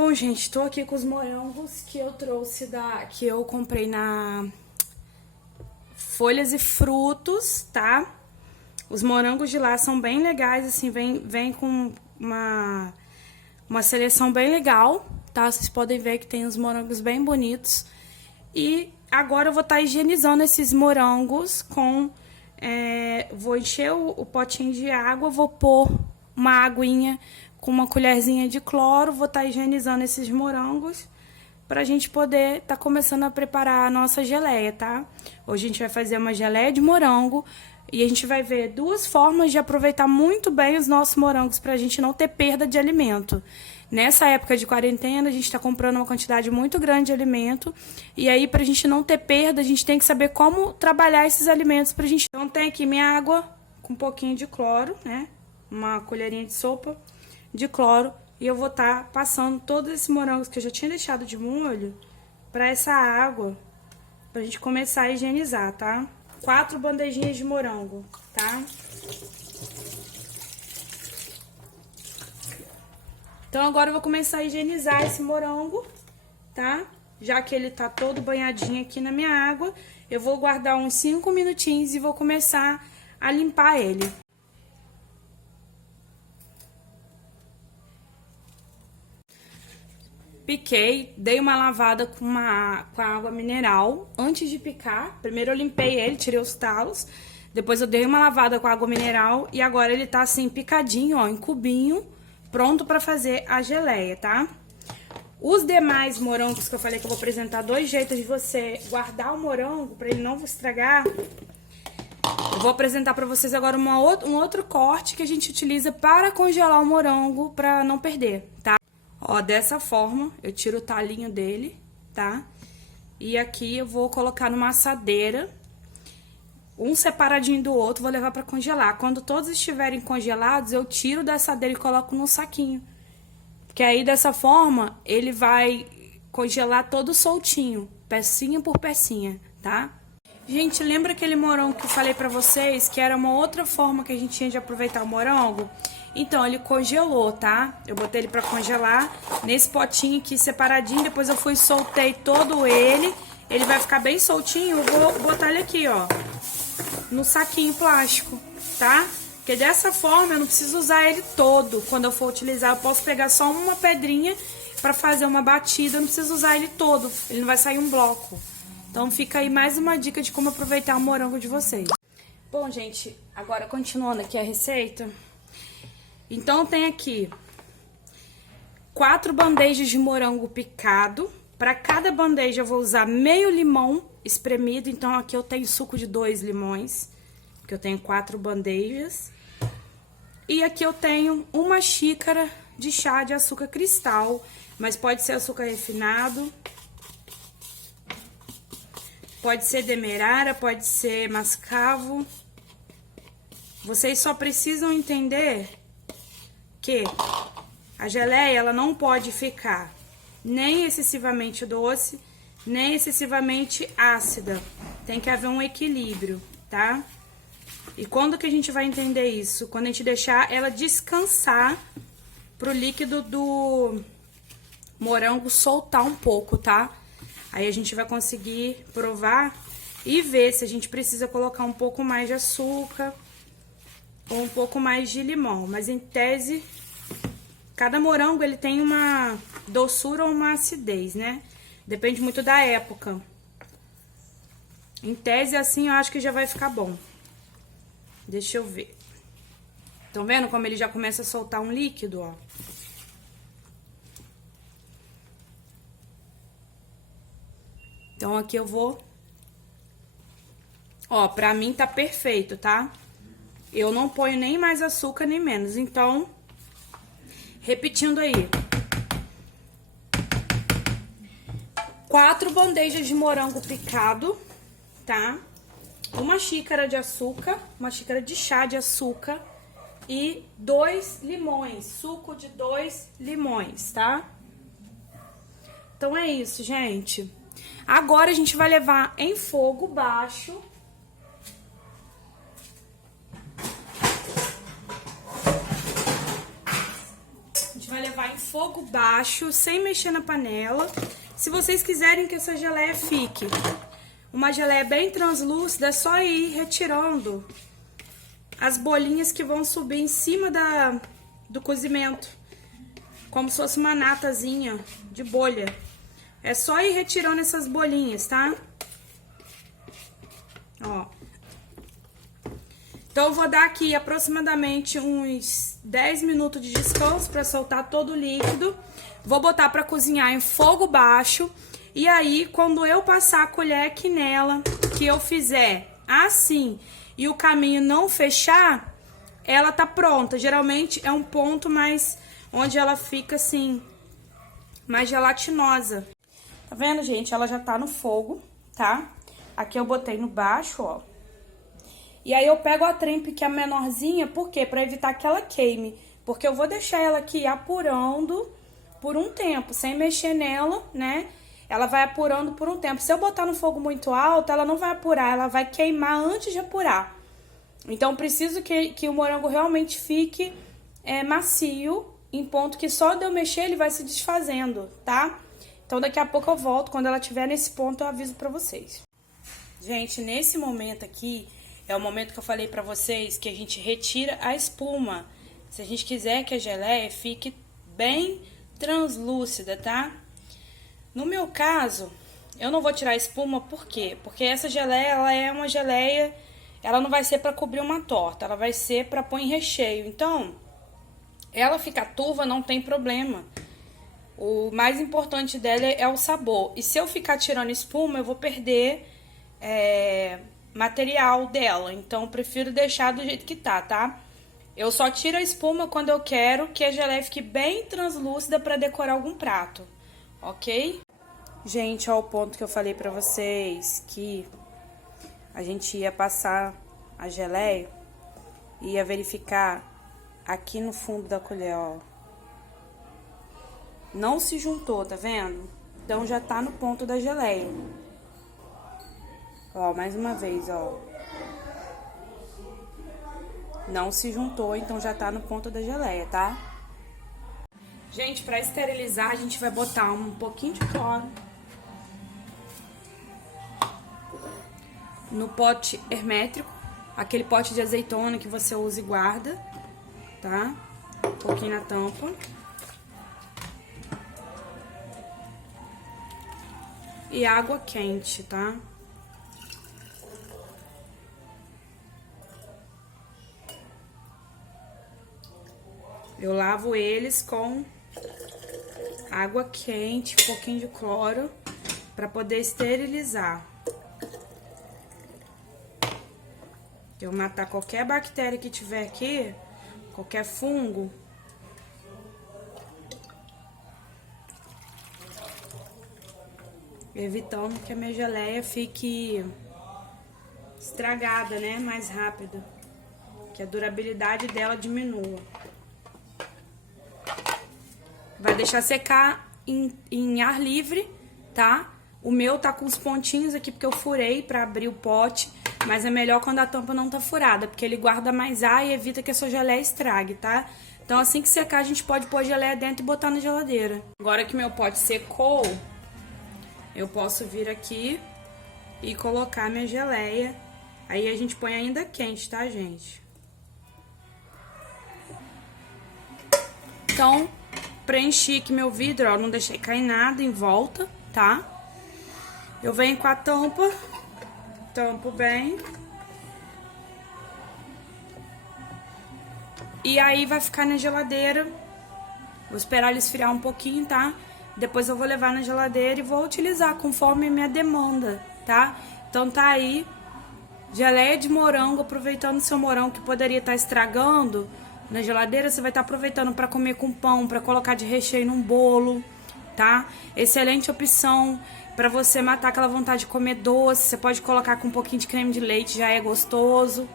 Bom, gente, tô aqui com os morangos que eu trouxe que eu comprei na Folhas e Frutos, tá? Os morangos de lá são bem legais, assim, vem com uma seleção bem legal, tá? Vocês podem ver que tem os morangos bem bonitos. E agora eu vou estar higienizando esses morangos com... vou encher o potinho de água, vou pôr uma aguinha com uma colherzinha de cloro, vou estar higienizando esses morangos pra gente poder estar começando a preparar a nossa geleia, tá? Hoje a gente vai fazer uma geleia de morango e a gente vai ver duas formas de aproveitar muito bem os nossos morangos pra gente não ter perda de alimento. Nessa época de quarentena, a gente tá comprando uma quantidade muito grande de alimento e aí pra gente não ter perda, a gente tem que saber como trabalhar esses alimentos pra gente... Então tem aqui minha água com um pouquinho de cloro, né? Uma colherinha de sopa de cloro e eu vou estar passando todos esses morangos que eu já tinha deixado de molho para essa água pra gente começar a higienizar, tá? 4 bandejinhas de morango, tá? Então agora eu vou começar a higienizar esse morango, tá? Já que ele tá todo banhadinho aqui na minha água, eu vou guardar uns 5 minutinhos e vou começar a limpar ele. Piquei, dei uma lavada com a água mineral antes de picar. Primeiro eu limpei ele, tirei os talos. Depois eu dei uma lavada com a água mineral e agora ele tá assim picadinho, ó, em cubinho, pronto pra fazer a geleia, tá? Os demais morangos que eu falei que eu vou apresentar 2 jeitos de você guardar o morango pra ele não estragar. Eu vou apresentar pra vocês agora um outro corte que a gente utiliza para congelar o morango pra não perder, tá? Ó, dessa forma, eu tiro o talinho dele, tá? E aqui eu vou colocar numa assadeira, um separadinho do outro, vou levar pra congelar. Quando todos estiverem congelados, eu tiro da assadeira e coloco num saquinho. Porque aí, dessa forma, ele vai congelar todo soltinho, pecinha por pecinha, tá? Gente, lembra aquele morango que eu falei pra vocês, que era uma outra forma que a gente tinha de aproveitar o morango? Então, ele congelou, tá? Eu botei ele pra congelar nesse potinho aqui separadinho, depois eu fui e soltei todo ele. Ele vai ficar bem soltinho, eu vou botar ele aqui, ó, no saquinho plástico, tá? Porque dessa forma eu não preciso usar ele todo quando eu for utilizar. Eu posso pegar só uma pedrinha pra fazer uma batida, eu não preciso usar ele todo, ele não vai sair um bloco. Então fica aí mais uma dica de como aproveitar o morango de vocês. Bom, gente, agora continuando aqui a receita... Então, tem aqui 4 bandejas de morango picado. Para cada bandeja eu vou usar meio limão espremido. Então, aqui eu tenho suco de 2 limões, que eu tenho 4 bandejas. E aqui eu tenho uma xícara de chá de açúcar cristal, mas pode ser açúcar refinado, pode ser demerara, pode ser mascavo. Vocês só precisam entender que a geleia, ela não pode ficar nem excessivamente doce, nem excessivamente ácida. Tem que haver um equilíbrio, tá? E quando que a gente vai entender isso? Quando a gente deixar ela descansar pro líquido do morango soltar um pouco, tá? Aí a gente vai conseguir provar e ver se a gente precisa colocar um pouco mais de açúcar ou um pouco mais de limão, mas em tese, cada morango ele tem uma doçura ou uma acidez, né? Depende muito da época. Em tese, assim, eu acho que já vai ficar bom. Deixa eu ver. Estão vendo como ele já começa a soltar um líquido, ó? Então, aqui eu vou... Ó, pra mim tá perfeito, tá? Eu não ponho nem mais açúcar, nem menos. Então, repetindo aí. 4 bandejas de morango picado, tá? Uma xícara de açúcar, uma xícara de chá de açúcar e 2 limões, suco de 2 limões, tá? Então, é isso, gente. Agora, a gente vai levar em fogo baixo. Vai levar em fogo fogo baixo, sem mexer na panela. Se vocês quiserem que essa geleia fique uma geleia bem translúcida, é só ir retirando as bolinhas que vão subir em cima do cozimento, como se fosse uma natazinha de bolha. É só ir retirando essas bolinhas, tá? Ó. Então, eu vou dar aqui aproximadamente uns 10 minutos de descanso para soltar todo o líquido. Vou botar para cozinhar em fogo baixo. E aí, quando eu passar a colher aqui nela, que eu fizer assim e o caminho não fechar, ela tá pronta. Geralmente é um ponto mais onde ela fica assim, mais gelatinosa. Tá vendo, gente? Ela já tá no fogo, tá? Aqui eu botei no baixo, ó. E aí eu pego a trempe que é menorzinha, por quê? Pra evitar que ela queime. Porque eu vou deixar ela aqui apurando por um tempo, sem mexer nela, né? Ela vai apurando por um tempo. Se eu botar no fogo muito alto, ela não vai apurar, ela vai queimar antes de apurar. Então, preciso que o morango realmente fique macio, em ponto que só de eu mexer ele vai se desfazendo, tá? Então, daqui a pouco eu volto. Quando ela estiver nesse ponto, eu aviso pra vocês. Gente, nesse momento aqui, é o momento que eu falei pra vocês que a gente retira a espuma. Se a gente quiser que a geleia fique bem translúcida, tá? No meu caso, eu não vou tirar a espuma, por quê? Porque essa geleia, ela é uma geleia, ela não vai ser pra cobrir uma torta, ela vai ser pra pôr em recheio. Então, ela ficar turva não tem problema. O mais importante dela é o sabor. E se eu ficar tirando espuma, eu vou perder material dela. Então, eu prefiro deixar do jeito que tá? Eu só tiro a espuma quando eu quero que a geleia fique bem translúcida para decorar algum prato, ok? Gente, ó, o ponto que eu falei pra vocês, que a gente ia passar a geleia e ia verificar aqui no fundo da colher, ó. Não se juntou, tá vendo? Então, já tá no ponto da geleia. Ó, mais uma vez, ó. Não se juntou, então já tá no ponto da geleia, tá? Gente, pra esterilizar, a gente vai botar um pouquinho de cloro no pote hermético, aquele pote de azeitona que você usa e guarda, tá? Um pouquinho na tampa. E água quente, tá? Eu lavo eles com água quente, um pouquinho de cloro, para poder esterilizar. Eu matar qualquer bactéria que tiver aqui, qualquer fungo. Evitando que a minha geleia fique estragada, né? Mais rápido. Que a durabilidade dela diminua. Vai deixar secar em ar livre, tá? O meu tá com os pontinhos aqui porque eu furei pra abrir o pote, mas é melhor quando a tampa não tá furada, porque ele guarda mais ar e evita que a sua geleia estrague, tá? Então, assim que secar, a gente pode pôr a geleia dentro e botar na geladeira. Agora que meu pote secou, eu posso vir aqui e colocar minha geleia. Aí a gente põe ainda quente, tá, gente? Então, preenchi aqui meu vidro, ó, não deixei cair nada em volta, tá? Eu venho com a tampa, tampo bem. E aí vai ficar na geladeira. Vou esperar ele esfriar um pouquinho, tá? Depois eu vou levar na geladeira e vou utilizar conforme a minha demanda, tá? Então tá aí, geleia de morango, aproveitando o seu morango que poderia estar estragando. Na geladeira você vai estar aproveitando para comer com pão, para colocar de recheio num bolo, tá? Excelente opção para você matar aquela vontade de comer doce. Você pode colocar com um pouquinho de creme de leite, já é gostoso.